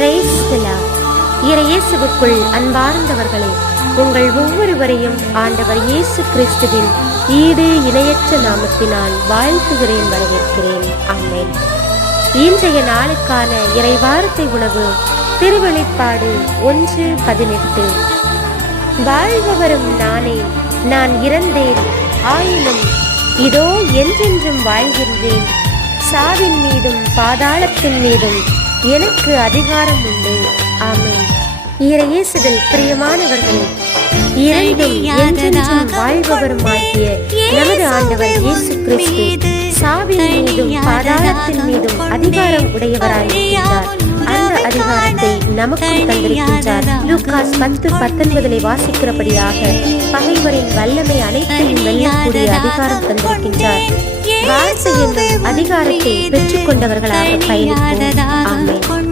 Praise the Lord. இயேசுவுக்குள் அன்பார்ந்தவர்களே, உங்கள் ஒவ்வொருவரையும் ஆண்டவர் இயேசு கிறிஸ்துவின் ஈடு இணையற்ற நாமத்தினால் வாழ்த்துகிறேன், வரவேற்கிறேன். ஆமென். இன்றைய நாளுக்கான இறைவார்த்தை உணவு திருவெளிப்பாடு 1:18. வாழ்பவரும் நானே, நான் இறந்தேன், ஆயினும் இதோ என்றென்றும் வாழ்கின்றேன். சாவின் மீதும் பாதாளத்தின் மீதும் எனக்கு அதிகாரம் உண்டு. ஆமென். இயேசுவில் பிரியமானவர்களே, இறந்தும் என்றென்றும் வாழ்பவரும் ஆகிய நமது ஆண்டவர் இயேசு கிறிஸ்து சாவின் மீதும் பாதாளத்தின் மீதும் அதிகாரம் உடையவராயிருக்கிறார். அந்த அதிகாரத்தை நமக்கும் தந்திருக்கின்றார். லூக்காஸ் 10:19 வாசிக்கிறபடியாக பகைவரின் வல்லமை அனைத்தையும் வெல்லக்கூடிய அதிகாரம் தந்திருக்கின்றார். வாழ்க்கை என்னும் அதிகாரத்தை பெற்றுக் கொண்டவர்களாக பயணிப்போம். ஆமென்.